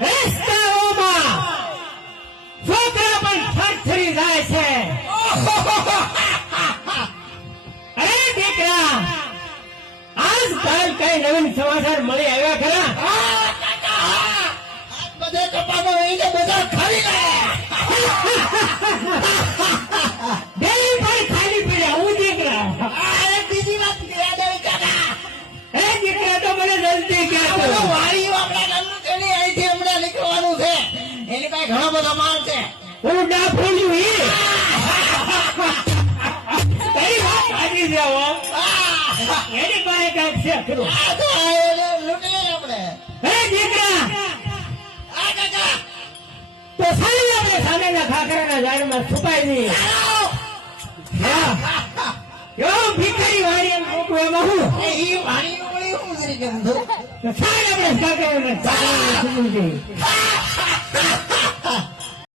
રસ્તાઓમાં છોકરા પણ થરથરી જાય છે. અરે દીકરા, આજકાલ કઈ નવીન સમાચાર મળી આવ્યા ખરા? બધે કપાનો એને બધા ખાલી દેવી પણ ખાલી પડ્યા. હું દીકરા, એક બીજી વાત યાદ આવી કાકા. હે દીકરા, તો મને જલ્દી કહેતો. વાડીઓ આપણા ગામનું છે ને, અહીંથી હમણાં નીકળવાનું છે. એની પાસે ઘણો બધો માલ છે. હું ડાફોડ્યું ઈ. તારી વાત સાચી છે હો. એની પાસે કાંઈક છે ખરું. આ તો એને લૂંટી લઈએ આપણે. હે દીકરા, આ કાકા તો સારી આપણે સામેના ખાખરાના ઝાડમાં છુપાઈ દઈએ. એવો ભિખારી વાળી એમ મોકલું એમાં હું એ ઈ વાડીઓ વળી હું કરી કે ઊંધું. તો સારી આપણે ખાખરાના ઝાડમાં છુપાઈ દઈએ.